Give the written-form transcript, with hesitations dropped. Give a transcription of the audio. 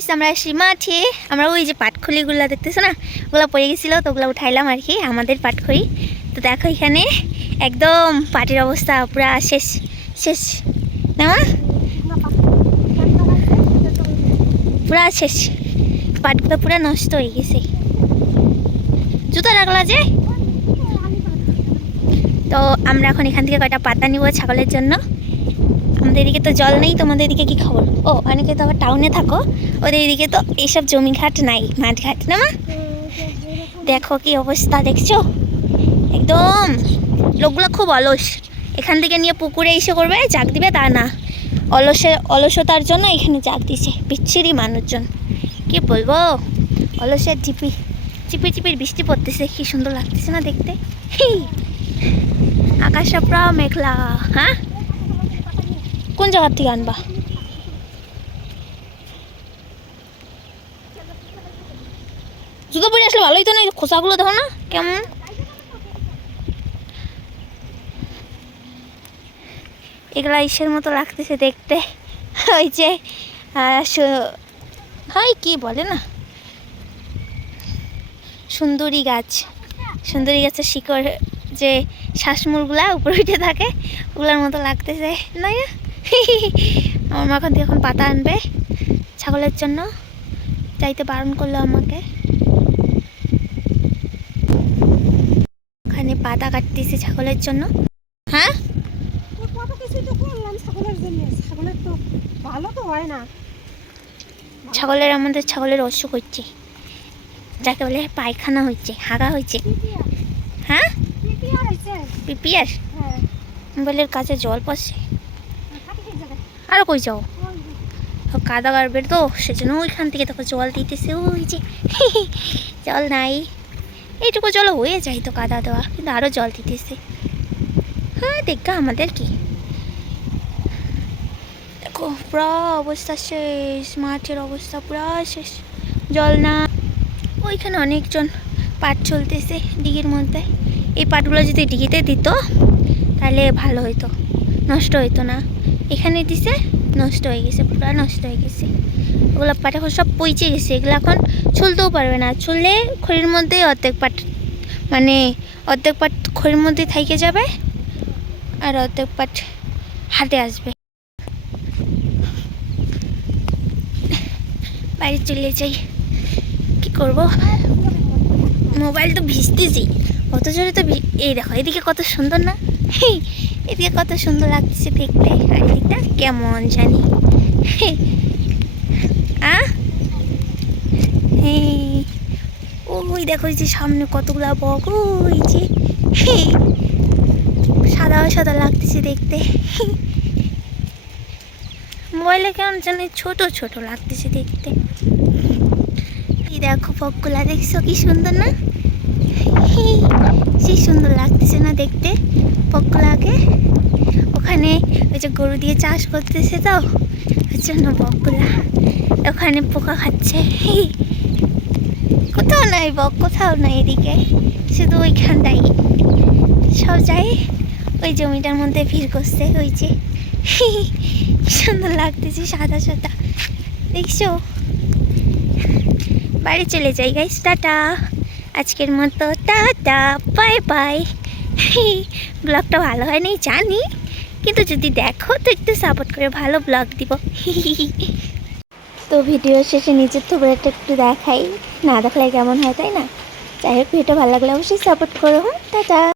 Guys আমরা আসি মাঠে। আমরা ওই যে পাটখড়িগুলো দেখতেছো না, ওগুলো পড়ে গেছিলো তো ওগুলো উঠাইলাম আর কি, আমাদের পাটখড়ি। তো দেখো এখানে একদম পাটের অবস্থা পুরা শেষ শেষ না, পুরা শেষ, পাটগুলো পুরা নষ্ট হয়ে গেছে। জুতো রাখলা যে। তো আমরা এখন এখান থেকে কয়টা পাতা নিব ছাগলের জন্য। আমাদের এদিকে তো জল নেই, তোমাদের এদিকে কি খবর? ও অনেকে তো আবার টাউনে থাকো, ওদের এদিকে তো এইসব জমি ঘাট নাই, মাঠ ঘাট না মা। দেখো কি অবস্থা দেখছো, একদম লোকগুলো খুব অলস। এখান থেকে নিয়ে পুকুরে এসে করবে, জাগ দিবে তা না, অলসতার জন্য এখানে জাগ দিছে বিচ্ছিরি মানুষজন। কি বলবো, অলসের ঝিপি চিপির চিপির বৃষ্টি পড়তেছে, কি সুন্দর লাগতেছে না দেখতে। আকাশটা পুরো মেঘলা। হ্যাঁ, কোন জায়গার থেকে আনবা? জুতো পরে আসলে ভালোই তো না, খোসাগুলো দেখো না কেমন। এগুলা ইসের মতো লাগতেছে দেখতে, ওই যে হয় কি বলে না, সুন্দরী গাছ, সুন্দরী গাছের শিকড় যে শ্বাসমূলগুলা উপরে উঠে থাকে, ওগুলোর মতো লাগতেছে না। আমার মা এখন এখন পাতা আনবে ছাগলের জন্য, যাইতে বারণ করলো আমাকে। ওখানে পাতা কাটতেছে ছাগলের জন্য। হ্যাঁ, ছাগলের আমাদের ছাগলের অসুখ হচ্ছে, যাকে বলে পায়খানা হচ্ছে, হাগা হচ্ছে। হ্যাঁ, পিপিআর মোবাইলের কাছে জল পড়ছে। আরো কই যাও, কাদা গাড়বে তো সেজন্য ওইখান থেকে দেখো জল দিতেছে। ওই যে জল নাই, এইটুকু জল হয়ে যায় তো কাদা দেওয়া, কিন্তু আরো জল দিতেছে। হ্যাঁ দেখা আমাদের কি দেখো পুরা অবস্থা শেষ, মাঠের অবস্থা পুরা শেষ, জল না। ওইখানে অনেকজন পাট চলতেছে দিঘির মধ্যে। এই পাটগুলো যদি দিঘিতে দিত তাহলে ভালো হইতো, নষ্ট হইতো না। এখানে দিছে, নষ্ট হয়ে গেছে, পুরা নষ্ট হয়ে গেছে। ওগুলো পাট এখন সব পচে গেছে, এগুলো এখন ছুলতেও পারবে না। ছুললে খড়ির মধ্যে অর্ধেক পাট, মানে অর্ধেক পাট খড়ির মধ্যে থাইকে যাবে, আর অর্ধেক পাট হাটে আসবে। বাইরে চলে যাই, কি করব, মোবাইল তো ভিজতেছি কত জোরে তো। এই দেখো এদিকে কত সুন্দর না, এদিকে কত সুন্দর লাগতেছে দেখতে, আর এদিকটা কেমন জানি। ওই দেখো যে সামনে কতগুলা বক, ওই যে সাদা সাদা লাগতেছে দেখতে। মোবাইলে কেমন জানি ছোট ছোট লাগতেছে দেখতে। এই দেখো বকগুলা দেখছো কি সুন্দর না, কি সুন্দর লাগতেছে না দেখতে বকগুলাকে। ওখানে ওই যে গরু দিয়ে চাষ করতেছে তো, ওই জন্য বকগুলা ওখানে পোকা খাচ্ছে। কোথাও নাই বক, কোথাও নাই এদিকে, শুধু ওইখানটাই সব যাই ওই জমিটার মধ্যে ভিড় করছে। ওই যে সুন্দর লাগতেছে সাদা সাদা দেখছো। বাড়ি চলে যাই গাইস, টাটা, আজকের মতো টাটা, বাই বাই। ব্লগটা ভালো হয়নি জানি, কিন্তু যদি দেখো তো একটু সাপোর্ট করে ভালো ব্লগ দিব। তো ভিডিও শেষে নিচের থুবড়াটা একটু দেখাই, না দেখলে কেমন হয় তাই না। যাই হোক, ভিডিওটা ভালো লাগলে অবশ্যই সাপোর্ট করো। টাটা।